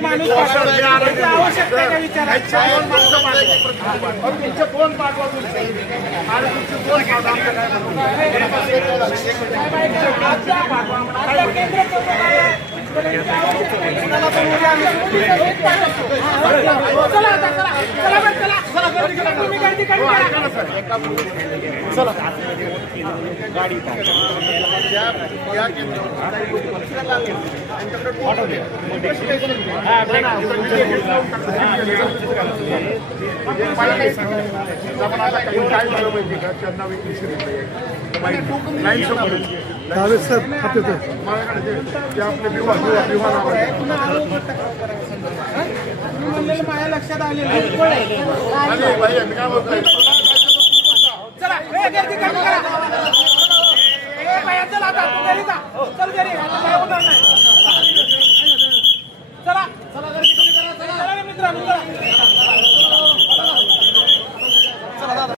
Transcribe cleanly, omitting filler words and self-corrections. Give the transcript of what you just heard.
माणूस आवश्यकता आहे का विचारायचं फोन पाठवा तुमचे आणि तुमचे फोन माझ्या लक्षात आलेलं चला गर्दी कमी करा चला आता तू घरी जा चल घरी आता काय होणार नाही चला चला गर्दी कमी करा चला मित्रांनो